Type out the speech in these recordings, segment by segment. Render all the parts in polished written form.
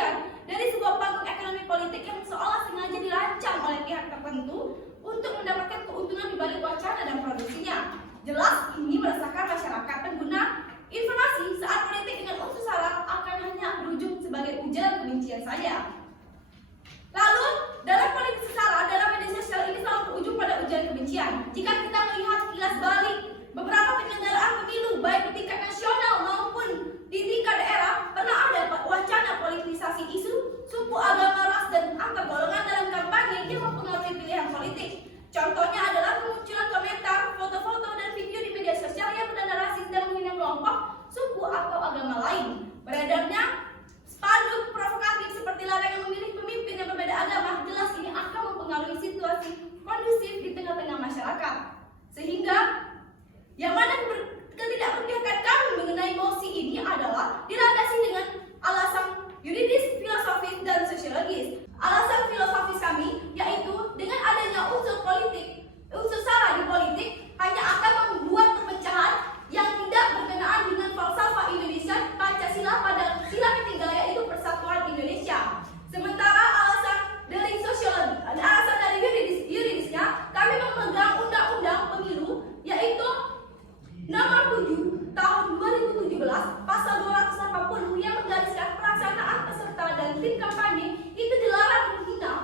kebencian dari sebuah panggung ekonomi politik yang seolah sengaja dirancang oleh pihak tertentu untuk mendapatkan keuntungan di balik wacana dan produksinya. Jelas ini meresahkan masyarakat pengguna informasi saat politik dengan unsur sara akan hanya berujung sebagai ujaran kebencian saja. Lalu, dalam politik sara dalam media sosial ini selalu berujung pada ujaran kebencian. Jika kita melihat kilas balik beberapa penyelenggaraan pemilu baik di tingkat nasional maupun di tingkat daerah, pernah ada wacana politisasi isu, suku, agama, ras, dan antar golongan dalam kampanye yang mempengaruhi pilihan politik. Contohnya adalah kemunculan komentar, foto-foto, dan video di media sosial yang bernada rasis dan menghina kelompok, suku, atau agama lain. Beredarnya spanduk provokatif seperti larangan memilih pemimpin yang berbeda agama, jelas ini akan mempengaruhi situasi kondusif di tengah-tengah masyarakat. Sehingga yang mana ketidakberpihakan kami mengenai mosi ini adalah dilandasi dengan alasan yuridis, filosofis, dan sosiologis. Alasan filosofis kami yaitu dengan adanya unsur politik, unsur sara di politik hanya akan membuat perpecahan yang tidak berkenaan dengan falsafah Indonesia Pancasila pada sila ketiga yaitu persatuan Indonesia. Sementara alasan dari sosiologi, alasan dari yuridisnya kami memegang undang-undang pemilu yaitu Nomor 7 Tahun 2017 Pasal 280 yang menggariskan pelaksanaan peserta dan tim kampanye itu dilarang menghina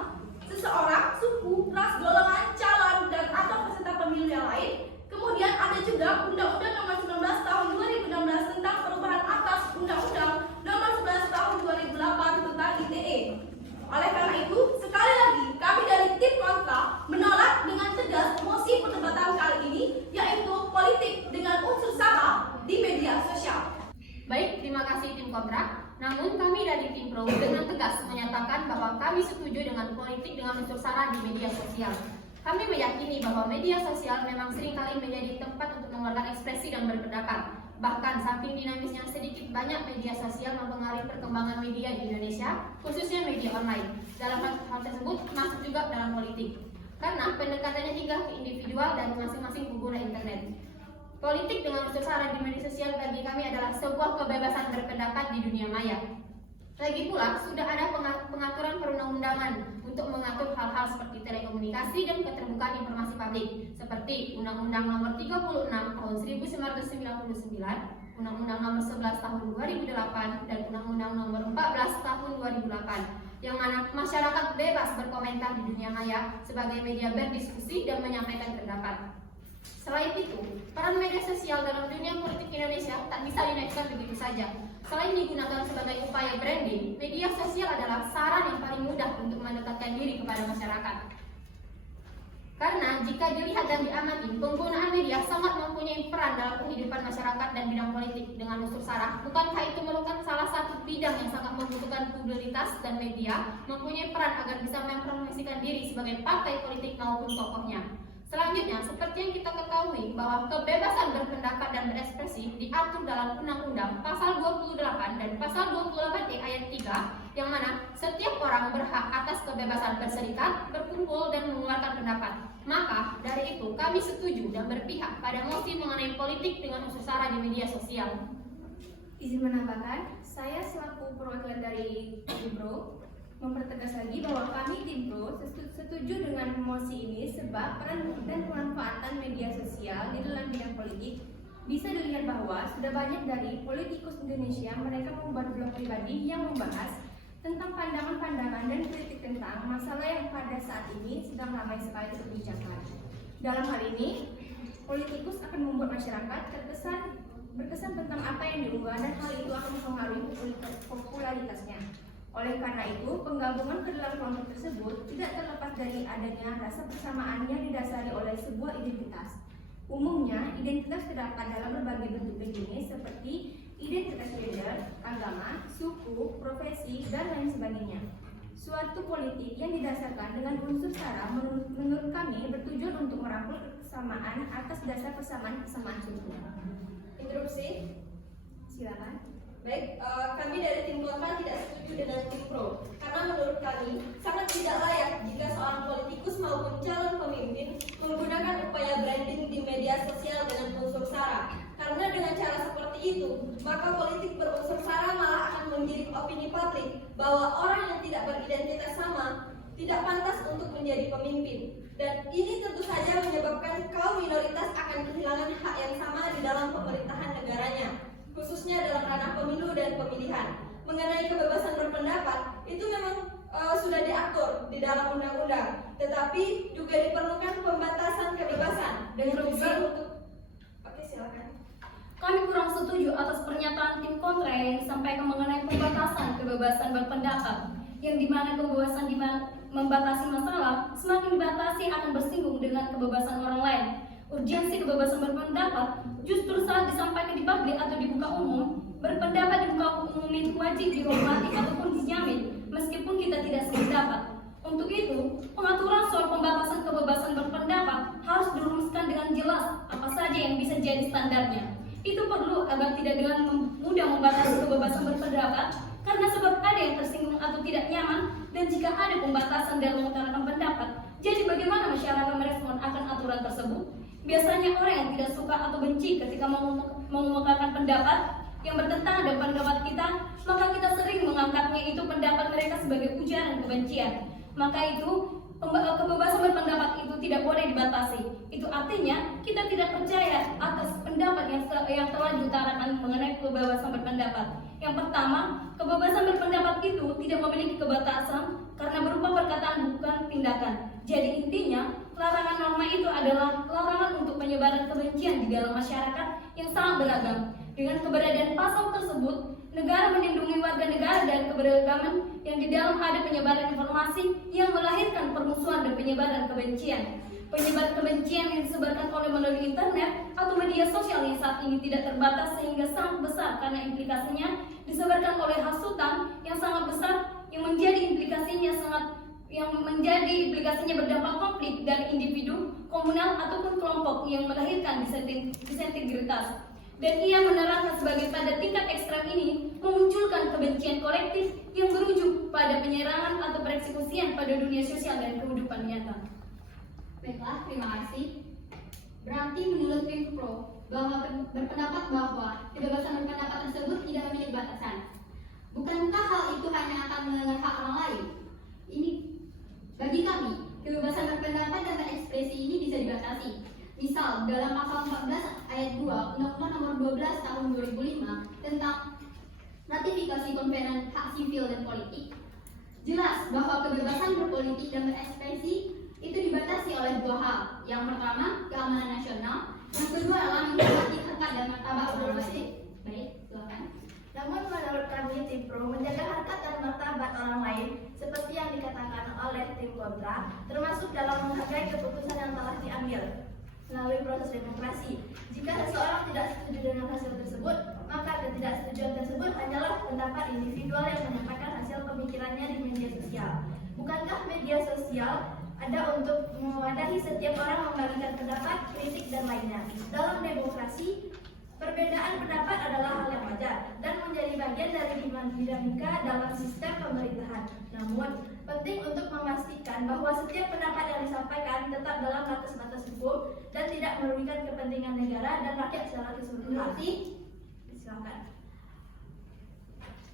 seseorang, suku, ras, golongan, calon, dan atau peserta pemilu yang lain. Kemudian ada juga Undang-Undang Nomor 19 Tahun 2016 tentang perubahan atas Undang-Undang Nomor 11 Tahun 2008 tentang ITE. Oleh karena itu, sekali lagi kami dari tim kontra menolak dengan tegas mosi perdebatan kali ini yaitu politik dengan unsur sara di media sosial. Baik, terima kasih tim kontra. Namun kami dari tim pro dengan tegas menyatakan bahwa kami setuju dengan politik dengan unsur sara di media sosial. Kami meyakini bahwa media sosial memang seringkali menjadi tempat untuk mengeluarkan ekspresi dan berpendapat. Bahkan saking dinamisnya sedikit banyak media sosial mempengaruhi perkembangan media di Indonesia, khususnya media online. Dalam hal tersebut masuk juga dalam politik. Karena pendekatannya hingga ke individual dan masing-masing pengguna internet. Politik dengan unsur sara di media sosial bagi kami adalah sebuah kebebasan berpendapat di dunia maya. Lagi pula, sudah ada pengaturan perundang-undangan untuk mengatur hal-hal seperti telekomunikasi dan keterbukaan informasi publik, seperti Undang-Undang Nomor 36 Tahun 1999, Undang-Undang Nomor 11 Tahun 2008, dan Undang-Undang Nomor 14 Tahun 2008, yang mana masyarakat bebas berkomentar di dunia maya sebagai media berdiskusi dan menyampaikan pendapat. Selain itu, peran media sosial dalam dunia politik Indonesia tak bisa dinaikkan begitu saja. Selain digunakan sebagai upaya branding, media sosial adalah saran yang paling mudah untuk mendekatkan diri kepada masyarakat. Karena jika dilihat dan diamati, penggunaan media sangat mempunyai peran dalam kehidupan masyarakat dan bidang politik dengan unsur sara. Bukankah itu merupakan salah satu bidang yang sangat membutuhkan publisitas dan media mempunyai peran agar bisa mempromosikan diri sebagai partai politik maupun tokohnya. Selanjutnya, seperti yang kita ketahui bahwa kebebasan berpendapat dan berekspresi diatur dalam Undang-Undang Pasal 28 dan Pasal 28E ayat 3, yang mana setiap orang berhak atas kebebasan berserikat, berkumpul, dan mengeluarkan pendapat. Maka, dari itu kami setuju dan berpihak pada mosi mengenai politik dengan unsur sara di media sosial. Izin menambahkan, saya selaku perwakilan dari tim pro mempertegas lagi bahwa kami tim pro setuju dengan mosi ini sebab peran dan pemanfaatan media sosial di dalam bidang politik bisa dilihat bahwa sudah banyak dari politikus Indonesia mereka membuat blog pribadi yang membahas tentang pandangan-pandangan dan kritik tentang masalah yang pada saat ini sedang ramai sekali diperbincangkan. Dalam hal ini, politikus akan membuat masyarakat berkesan tentang apa yang diunggah dan hal itu akan mempengaruhi popularitasnya. Oleh karena itu, penggabungan ke dalam kelompok tersebut tidak terlepas dari adanya rasa persamaan yang didasari oleh sebuah identitas. Umumnya, identitas terdapat dalam berbagai bentuk dan jenis seperti identitas gender, agama, suku, profesi, dan lain sebagainya. Suatu politik yang didasarkan dengan unsur sara menurut kami bertujuan untuk merangkul kesamaan atas dasar kesamaan suku. Interupsi? Silakan. Baik, kami dari tim kontra tidak setuju dengan tim pro karena menurut kami sangat tidak layak jika seorang politikus maupun calon pemimpin menggunakan upaya branding di media sosial dengan unsur sara. Karena dengan cara seperti itu, maka politik berunsur sara malah akan menjadi opini publik bahwa orang yang tidak beridentitas sama tidak pantas untuk menjadi pemimpin. Dan ini tentu saja menyebabkan kaum minoritas akan kehilangan hak yang sama di dalam pemerintahan negaranya, khususnya dalam ranah pemilu dan pemilihan. Mengenai kebebasan berpendapat, itu memang sudah diatur di dalam undang-undang, tetapi juga diperlukan pembatasan kebebasan dengan tujuan untuk silakan. Kami kurang setuju atas pernyataan tim kontra yang disampaikan mengenai pembatasan kebebasan berpendapat, yang dimana kebebasan membatasi masalah semakin dibatasi akan bersinggung dengan kebebasan orang lain. Urgensi kebebasan berpendapat justru saat disampaikan di publik atau di muka umum. Berpendapat di muka umum itu wajib dihormati ataupun dijamin meskipun kita tidak sependapat. Untuk itu, pengaturan soal pembatasan kebebasan berpendapat harus dirumuskan dengan jelas apa saja yang bisa jadi standarnya. Itu perlu agar tidak dengan mudah membatasi kebebasan berpendapat karena sebab ada yang tersinggung atau tidak nyaman, dan jika ada pembatasan dalam mengutarakan pendapat, jadi bagaimana masyarakat merespon akan aturan tersebut? Biasanya orang yang tidak suka atau benci ketika mengungkapkan pendapat yang bertentangan dengan pendapat kita, maka kita sering menganggapnya itu pendapat mereka sebagai ujaran kebencian. Maka itu kebebasan berpendapat itu tidak boleh dibatasi. Itu artinya kita tidak percaya atas pendapat yang telah diutarakan mengenai kebebasan berpendapat. Yang pertama, kebebasan berpendapat itu tidak memiliki kebatasan karena berupa perkataan bukan tindakan. Jadi intinya, larangan norma itu adalah larangan untuk penyebaran kebencian di dalam masyarakat yang sangat beragam. Dengan keberadaan pasal tersebut, negara melindungi warga negara dari keberagaman yang di dalam ada penyebaran informasi yang melahirkan permusuhan dan penyebaran kebencian. Penyebaran kebencian yang disebarkan oleh melalui internet atau media sosial yang saat ini tidak terbatas sehingga sangat besar karena implikasinya disebarkan oleh hasutan yang sangat besar yang menjadi implikasinya berdampak konflik dari individu, komunal ataupun kelompok yang melahirkan disintegritas. Dan ia menerangkan sebagai pada tingkat ekstrem ini memunculkan kebencian kolektif yang berujung pada penyerangan atau persekusian pada dunia sosial dan kehidupan nyata. Baiklah, terima kasih. Berarti menurut tim pro bahwa berpendapat bahwa kebebasan berpendapat tersebut tidak memiliki batasan. Bukankah hal itu hanya akan melanggar hak orang lain? Ini bagi kami, kebebasan berpendapat dan berekspresi ini bisa dibatasi. Misal, dalam pasal 14 ayat 2 Undang-Undang Nomor 12 Tahun 2005 tentang ratifikasi Konvensi Hak Sipil dan Politik, jelas bahwa kebebasan berpolitik dan berekspresi itu dibatasi oleh dua hal. Yang pertama, keamanan nasional. Yang kedua adalah menghormati harkat dan martabat orang lain. Baik, silakan. Namun menurut kami tim pro menjaga harkat dan martabat orang lain seperti yang dikatakan oleh tim kontra, termasuk dalam menghargai keputusan yang telah diambil melalui proses demokrasi. Jika seseorang tidak setuju dengan hasil tersebut, maka ketidaksetujuan tersebut hanyalah pendapat individual yang menyampaikan hasil pemikirannya di media sosial. Bukankah media sosial ada untuk mewadahi setiap orang membagikan pendapat, kritik, dan lainnya? Dalam demokrasi, perbedaan pendapat adalah hal yang wajar dan menjadi bagian dari dinamika dalam sistem pemerintahan. Namun, penting untuk memastikan bahwa setiap pendapat yang disampaikan tetap dalam batas-batas hukum dan tidak merugikan kepentingan negara dan rakyat secara keseluruhan. Silakan.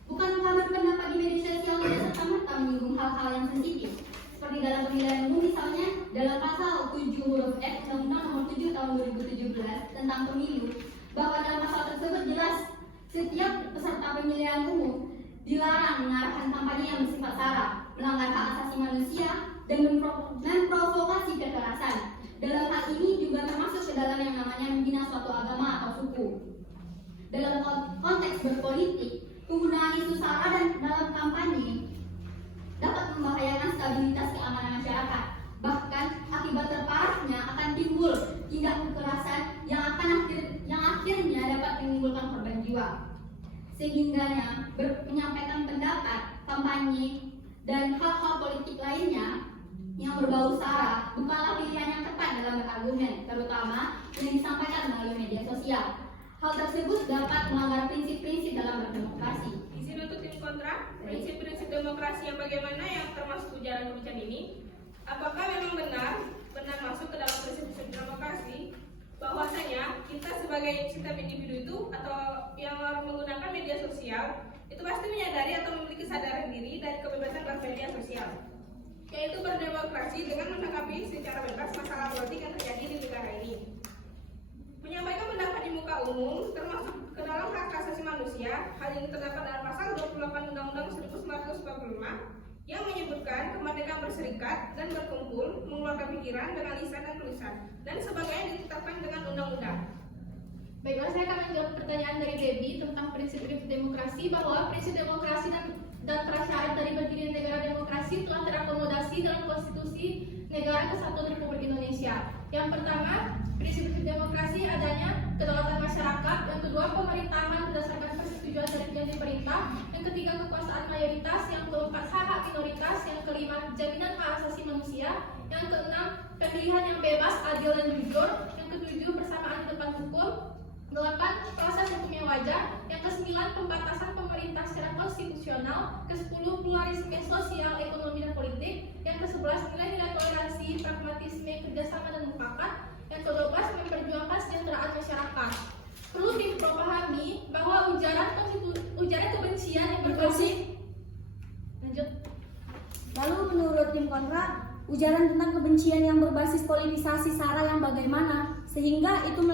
Bukankah berpendapat di media sosial tidak serta-merta menyinggung hal-hal yang sensitif? Seperti dalam pemilihan umum misalnya, dalam pasal 7 huruf F Undang-Undang Nomor 7 Tahun 2017 tentang pemilu, bahwa dalam pasal tersebut jelas setiap peserta pemilihan umum dilarang mengarahkan kampanye yang bersifat sara, melanggar hak asasi manusia, dan memprovokasi kekerasan. Dalam hal ini juga termasuk ke dalam yang namanya menghina suatu agama atau suku. Dalam konteks berpolitik, penggunaan isu sara dan dalam kampanye dapat membahayakan stabilitas keamanan masyarakat. Bahkan akibat terparahnya akan timbul tindak kekerasan yang akhirnya dapat menimbulkan korban jiwa. Sehingganya menyampaikan pendapat, kampanye, dan hal-hal politik lainnya yang berbau sara bukanlah pilihan yang tepat dalam berargumen, terutama yang disampaikan melalui media sosial. Hal tersebut dapat melanggar prinsip-prinsip dalam berdemokrasi. Izin untuk tim kontra, prinsip-prinsip demokrasi yang bagaimana yang termasuk ujaran kebencian ini? Apakah memang benar masuk ke dalam prinsip-prinsip demokrasi bahwasanya kita sebagai setiap individu itu atau yang menggunakan media sosial itu pasti menyadari atau memiliki kesadaran diri dari kebebasan bermedia sosial, yaitu berdemokrasi dengan menanggapi secara bebas masalah politik yang terjadi di negara ini. Menyampaikan pendapat di muka umum termasuk ke dalam hak asasi manusia. Hal ini terdapat dalam pasal 28 Undang-Undang 1945 yang menyebutkan kemerdekaan berserikat dan berkumpul, mengeluarkan pikiran dengan lisan dan tulisan, dan sebagainya ditetapkan dengan undang-undang. Baiklah, saya akan menjawab pertanyaan dari Debbie tentang prinsip-prinsip demokrasi, bahwa prinsip demokrasi dan prasyarat dari berdirinya negara demokrasi telah terakomodasi dalam konstitusi Negara Kesatuan Republik Indonesia. Yang pertama, prinsip-prinsip demokrasi adanya kedaulatan masyarakat. Yang kedua, pemerintahan berdasarkan persetujuan dari pimpinan pemerintah. Yang ketiga, kekuasaan mayoritas. Yang keempat, hak-hak minoritas. Yang kelima, jaminan hak asasi manusia. Yang keenam, pemilihan yang bebas, adil dan jujur. Yang ketujuh, persamaan di depan hukum. 8. Proses hukum yang wajar. Yang ke-9, pembatasan pemerintah secara konstitusional. Ke-10, pluralisme sosial, ekonomi, dan politik. Yang ke-11, nilai-nilai toleransi, pragmatisme, kerjasama, dan mufakat. Yang ke-12, memperjuangkan kesejahteraan masyarakat. Perlu dipahami bahwa ujaran kebencian yang berbasis. Lanjut. Lalu menurut tim kontra, ujaran tentang kebencian yang berbasis politisasi SARA yang bagaimana sehingga itu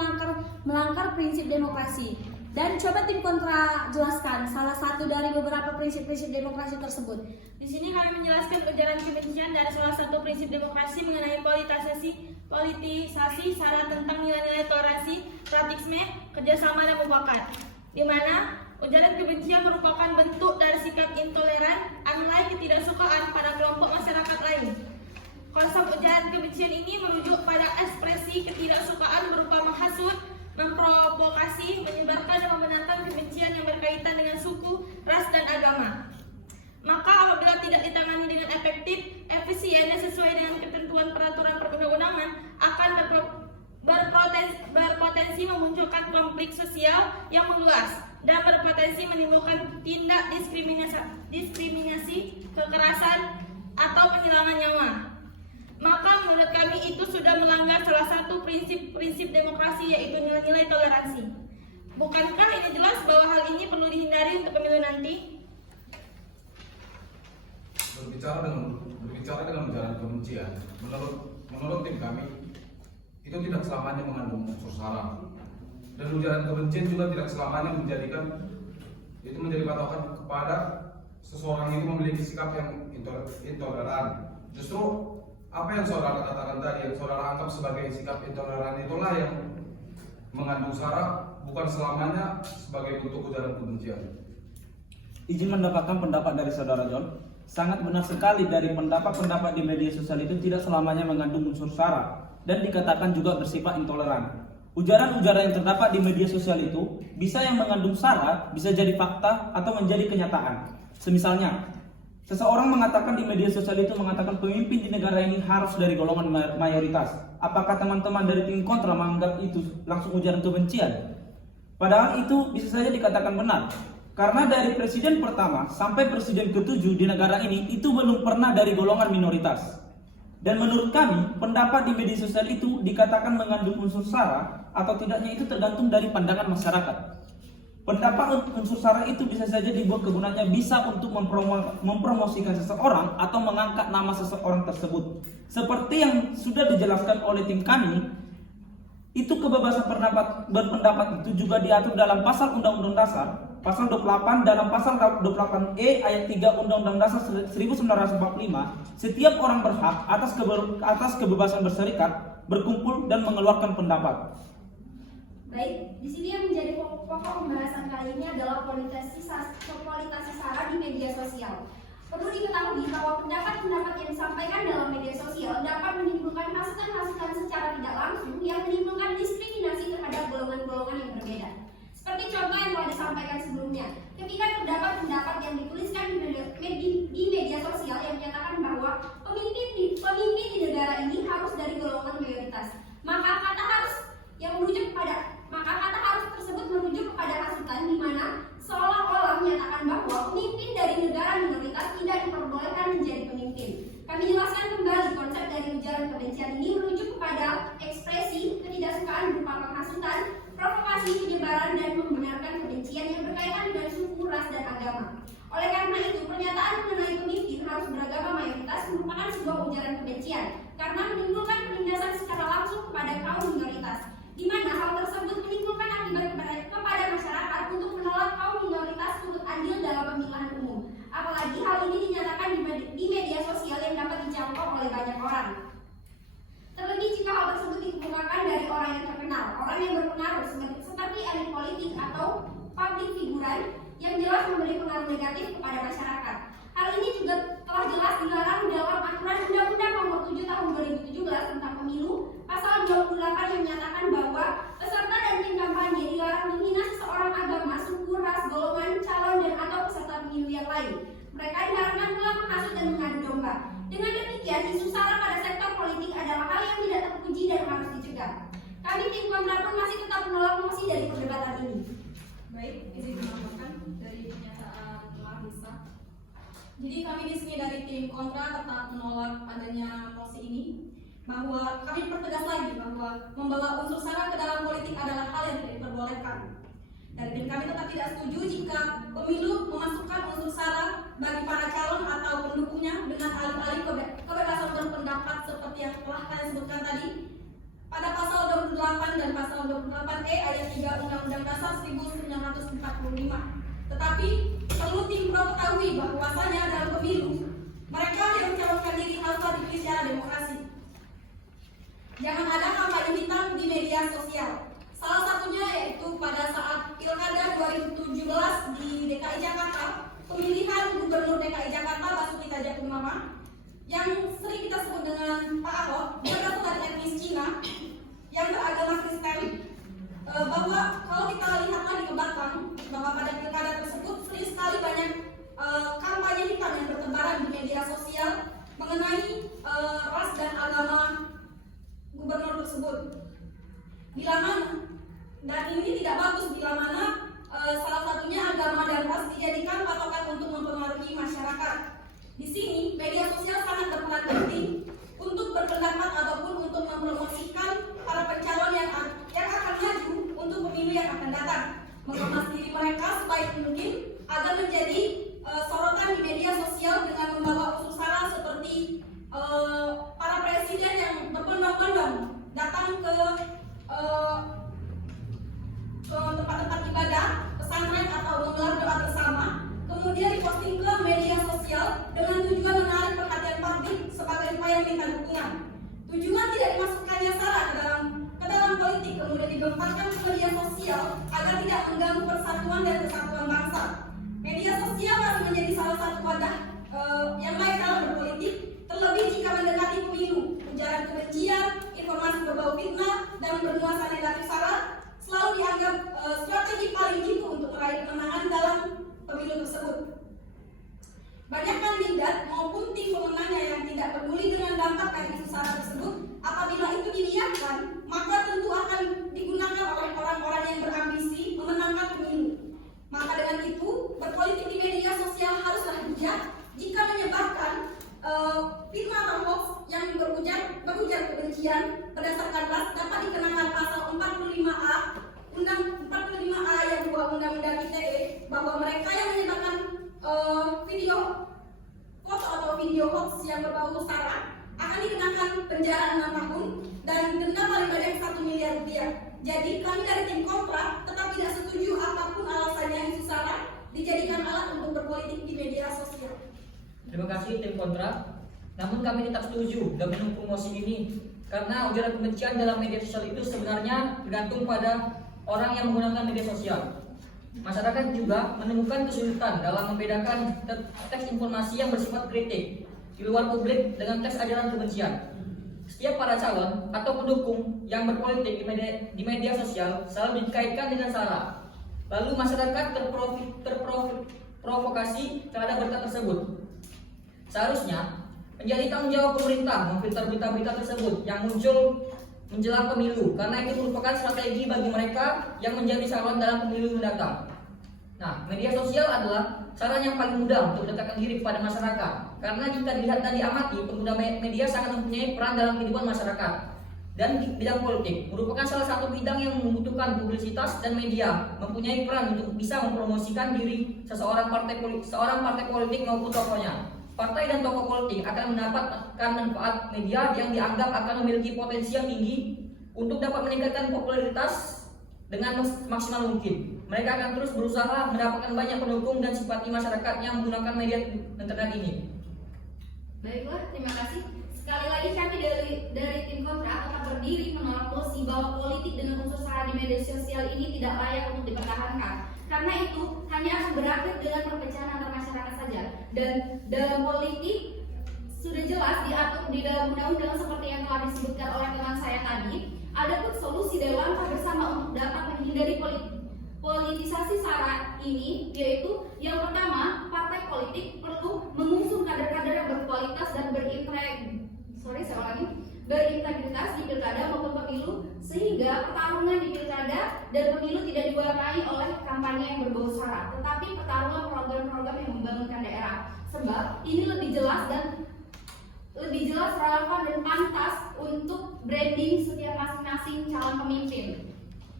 melanggar prinsip demokrasi. Dan coba tim kontra jelaskan salah satu dari beberapa prinsip-prinsip demokrasi tersebut. Di sini kami menjelaskan ujaran kebencian dari salah satu prinsip demokrasi mengenai politisasi SARA tentang nilai-nilai toleransi, pragmatisme, kerjasama, dan mufakat. Di mana ujaran kebencian merupakan bentuk dari sikap intoleran, anilai ketidaksukaan pada kelompok masyarakat lain. Konsep ujaran kebencian ini merujuk pada ekspresi ketidaksukaan berupa menghasut, memprovokasi, menyebarkan dan membenarkan kebencian yang berkaitan dengan suku, ras, dan agama. Maka apabila tidak ditangani dengan efektif, efisien dan sesuai dengan ketentuan peraturan perundang-undangan, akan berpotensi memunculkan konflik sosial yang meluas dan berpotensi menimbulkan tindak diskriminasi, kekerasan, atau penghilangan nyawa. Maka menurut kami itu sudah melanggar salah satu prinsip demokrasi, yaitu nilai-nilai toleransi. Bukankah ini jelas bahwa hal ini perlu dihindari untuk pemilu nanti? Berbicara dengan ujaran kebencian, menurut tim kami itu tidak selamanya mengandung unsur SARA, dan ujaran kebencian juga tidak selamanya menjadi patokan kepada seseorang itu memiliki sikap yang intoleran. Justru apa yang saudara katakan tadi, yang saudara anggap sebagai sikap intoleran, itulah yang mengandung SARA, bukan selamanya sebagai bentuk ujaran kebencian. Izin mendapatkan pendapat dari saudara John. Sangat benar sekali, dari pendapat-pendapat di media sosial itu tidak selamanya mengandung unsur SARA dan dikatakan juga bersifat intoleran. Ujaran-ujaran yang terdapat di media sosial itu bisa yang mengandung SARA, bisa jadi fakta atau menjadi kenyataan. Semisalnya, seseorang mengatakan di media sosial itu mengatakan pemimpin di negara ini harus dari golongan mayoritas. Apakah teman-teman dari tim kontra menganggap itu langsung ujaran kebencian? Padahal itu bisa saja dikatakan benar. Karena dari presiden pertama sampai presiden ke-7 di negara ini itu belum pernah dari golongan minoritas. Dan menurut kami, pendapat di media sosial itu dikatakan mengandung unsur SARA atau tidaknya itu tergantung dari pandangan masyarakat. Pendapat unsur SARA itu bisa saja dibuat kegunaannya bisa untuk mempromosikan seseorang atau mengangkat nama seseorang tersebut. Seperti yang sudah dijelaskan oleh tim kami, itu kebebasan berpendapat itu juga diatur dalam pasal Undang-Undang Dasar, pasal 28 dalam pasal 28E ayat 3 Undang-Undang Dasar 1945, setiap orang berhak atas kebebasan berserikat, berkumpul dan mengeluarkan pendapat. Baik, di sini yang menjadi pokok pembahasan kali ini adalah politisasi SARA di media sosial. Perlu diketahui bahwa pendapat-pendapat yang disampaikan dalam media sosial dapat menimbulkan masukan-masukan secara tidak langsung yang menimbulkan diskriminasi terhadap golongan-golongan yang berbeda. Seperti contoh yang telah disampaikan sebelumnya, ketika terdapat pendapat yang dituliskan di media sosial yang menyatakan bahwa pemimpin di negara ini harus dari golongan mayoritas, maka kata harus tersebut merujuk kepada hasutan di mana seolah-olah menyatakan bahwa pemimpin dari negara minoritas tidak diperbolehkan menjadi pemimpin. Kami jelaskan kembali konsep dari ujaran kebencian ini merujuk kepada ekspresi ketidaksukaan berupa penghasutan, provokasi, penyebaran, dan membenarkan kebencian yang berkaitan dengan suku, ras, ras, dan agama. Oleh karena itu, pernyataan mengenai pemimpin harus beragama mayoritas merupakan sebuah ujaran kebencian karena menimbulkan penindasan secara langsung kepada kaum minoritas, di mana hal tersebut menimbulkan akibat kepada masyarakat untuk menolak kaum minoritas turut andil dalam pemilihan umum. Apalagi hal ini dinyatakan di media sosial yang dapat dijangkau oleh banyak orang. Terlebih jika hal tersebut dikemukakan dari orang yang terkenal, orang yang berpengaruh seperti elit politik atau publik figuran yang jelas memberi pengaruh negatif kepada masyarakat. Hal ini juga telah jelas dilarang dalam aturan Undang-Undang Nomor 7 Tahun 2017 tentang Pemilu, pasal 28 yang menyatakan bahwa peserta dan tim kampanye dilarang menghina seseorang agama, suku, ras, golongan, calon, dan atau peserta pemilu yang lain. Mereka diharapkan pula menghasut dan mengadu domba. Dengan demikian, isu sara pada sektor politik adalah hal yang tidak terpuji dan harus dicegah. Kami tim kontra pun masih tetap menolak mosi dari perdebatan ini. Baik, izin menambahkan dari pernyataan Marisa. Jadi kami di sini dari tim kontra tetap menolak adanya mosi ini, bahwa kami pertegas lagi bahwa membawa unsur sara ke dalam politik adalah hal yang tidak diperbolehkan. Dan tim kami tetap tidak setuju jika pemilu memasukkan unsur sara bagi para calon atau pendukungnya dengan alih-alih kebebasan berpendapat seperti yang telah kalian sebutkan tadi pada pasal 28 dan pasal 28E ayat 3 Undang-Undang Dasar 1945. Tetapi perlu tim pro ketahui bahwasanya dalam pemilu mereka yang mencalonkan diri haruslah dipilih secara demokrasi. Jangan ada kampanye hitam di media sosial. Salah satunya yaitu pada saat Pilkada 2017 di DKI Jakarta, pemilihan Gubernur DKI Jakarta Basuki Cahayapurnama yang sering kita sebut dengan Pak Ahok, dia berasal dari etnis Cina yang beragama Kristen. Bahwa kalau kita lihat lagi ke belakang, bahwa pada pilkada tersebut sering sekali banyak kampanye hitam yang bertebaran di media sosial mengenai ras dan agama gubernur tersebut. Bila mana, dan ini tidak bagus bila mana salah satunya agama dan ras dijadikan patokan untuk mempengaruhi masyarakat. Di sini media sosial sangat berperan penting untuk berpendapat ataupun untuk mempromosikan para pencalon yang akan maju untuk pemilu yang akan datang, mengemas diri mereka sebaik mungkin agar menjadi sorotan di media sosial dengan membawa unsur sara seperti para presiden yang berbondong-bondong datang ke tempat-tempat ibadah, pesantren atau menggelar doa bersama, kemudian diposting ke media sosial dengan tujuan menarik perhatian publik sebagai upaya memberikan dukungan. Tujuan tidak dimasukkannya sara ke dalam politik, kemudian digemparkan ke media sosial agar tidak mengganggu persatuan dan kesatuan bangsa. Media sosial harus menjadi salah satu wadah yang baik dalam berpolitik, terlebih jika mendekati pemilu. Ujaran kebencian, informasi berbau fitnah, dan bernuansa negatif sara selalu dianggap strategi paling jitu untuk meraih kemenangan dalam pemilu tersebut. Banyak kandidat maupun tim pemenangnya yang tidak peduli dengan dampak dari isu sara tersebut, apabila itu dibiarkan, maka tentu akan digunakan oleh orang-orang yang berambisi memenangkan pemilu. Maka dengan itu, berpolitik di media sosial haruslah bijak jika menyebarkan fitnah atau hoax yang berujar kebencian berdasarkan ras dapat dikenakan pasal 45A ayat 2 Undang-Undang ITE, bahwa mereka yang menyebarkan video foto atau video hoax yang berbau sara akan dikenakan penjara 6 tahun dan denda paling banyak 1 miliar rupiah. Jadi kami dari tim kontra tetap tidak setuju apapun alasannya isu sara dijadikan alat untuk berpolitik di media sosial. Terima kasih tim kontra. Namun kami tetap setuju dan mendukung mosi ini karena ujaran kebencian dalam media sosial itu sebenarnya tergantung pada orang yang menggunakan media sosial. Masyarakat juga menemukan kesulitan dalam membedakan teks informasi yang bersifat kritik di luar publik dengan teks ajaran kebencian. Setiap para calon atau pendukung yang berpolitik di media sosial selalu dikaitkan dengan sara. Lalu masyarakat terprovokasi terhadap berita tersebut. Seharusnya menjadi tanggung jawab pemerintah memfilter berita-berita tersebut yang muncul menjelang pemilu, karena itu merupakan strategi bagi mereka yang menjadi calon dalam pemilu mendatang. Nah, media sosial adalah cara yang paling mudah untuk mendekatkan diri kepada masyarakat, karena jika dilihat dan diamati, pengguna media sangat mempunyai peran dalam kehidupan masyarakat. dan di bidang politik merupakan salah satu bidang yang membutuhkan publisitas dan media mempunyai peran untuk bisa mempromosikan diri seorang partai politik maupun tokohnya. Partai dan tokoh politik akan mendapatkan manfaat media yang dianggap akan memiliki potensi yang tinggi untuk dapat meningkatkan popularitas dengan maksimal mungkin. Mereka akan terus berusaha mendapatkan banyak pendukung dan simpati masyarakat yang menggunakan media internet ini. Baiklah, terima kasih. Sekali lagi kami dari tim kontra tetap berdiri menolak mosi bahwa politik dengan unsur sara di media sosial ini tidak layak untuk dipertahankan. Karena itu hanya akan berakhir dengan perpecahan antar masyarakat saja. Dan dalam politik sudah jelas diatur di dalam undang-undang seperti yang telah disebutkan oleh teman saya tadi. Adapun solusi dari langkah bersama untuk dapat menghindari politisasi sara ini, yaitu yang pertama, partai politik perlu mengusung kader-kader yang berkualitas dan berintegritas di pilkada maupun pemilu, sehingga pertarungan di pilkada dan pemilu tidak diwarnai oleh kampanye yang berbau sara, tetapi pertarungan program-program yang membangunkan daerah. Sebab ini lebih jelas, relevan dan pantas untuk branding setiap masing-masing calon pemimpin.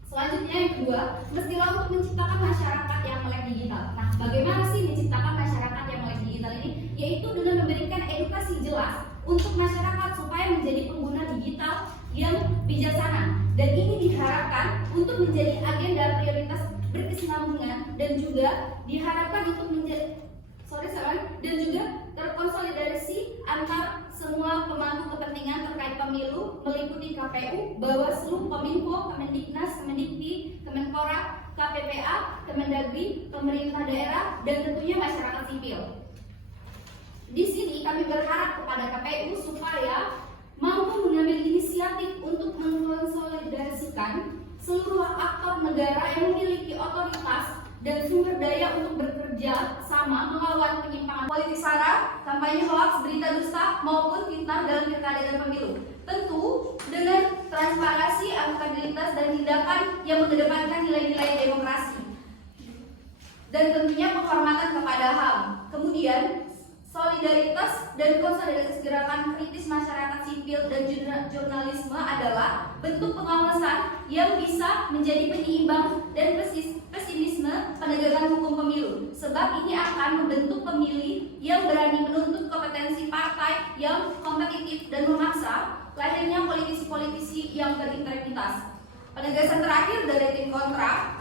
Selanjutnya yang kedua, mestilah untuk menciptakan masyarakat yang melek digital. Nah, bagaimana sih menciptakan masyarakat yang melek digital ini? Yaitu dengan memberikan edukasi jelas untuk masyarakat supaya menjadi pengguna digital yang bijaksana. Dan ini diharapkan untuk menjadi agenda prioritas berkesinambungan dan juga diharapkan untuk terkonsolidasi antar semua pemangku kepentingan terkait pemilu meliputi KPU, Bawaslu, Kominfo, Kemendiknas, Kemendikti, Kemenpora, KPPA, Kemendagri, pemerintah daerah, dan tentunya masyarakat sipil. Di sini kami berharap kepada KPU supaya mampu mengambil inisiatif untuk mengkonsolidasikan seluruh aktor negara yang memiliki otoritas dan sumber daya untuk bekerja sama melawan penyimpangan politik sara, kampanye hoax, berita dusta maupun fitnah dalam pilkada dan pemilu. Tentu dengan transparansi, akuntabilitas dan tindakan yang mengedepankan nilai-nilai demokrasi dan tentunya penghormatan kepada HAM. Kemudian solidaritas dan konsolidasi gerakan kritis masyarakat sipil dan jurnalisme adalah bentuk pengawasan yang bisa menjadi penyeimbang dan pesimisme penegakan hukum pemilu. Sebab ini akan membentuk pemilih yang berani menuntut kompetensi partai yang kompetitif dan memaksa lahirnya politisi-politisi yang berintegritas. Penegasan terakhir dari tim kontra,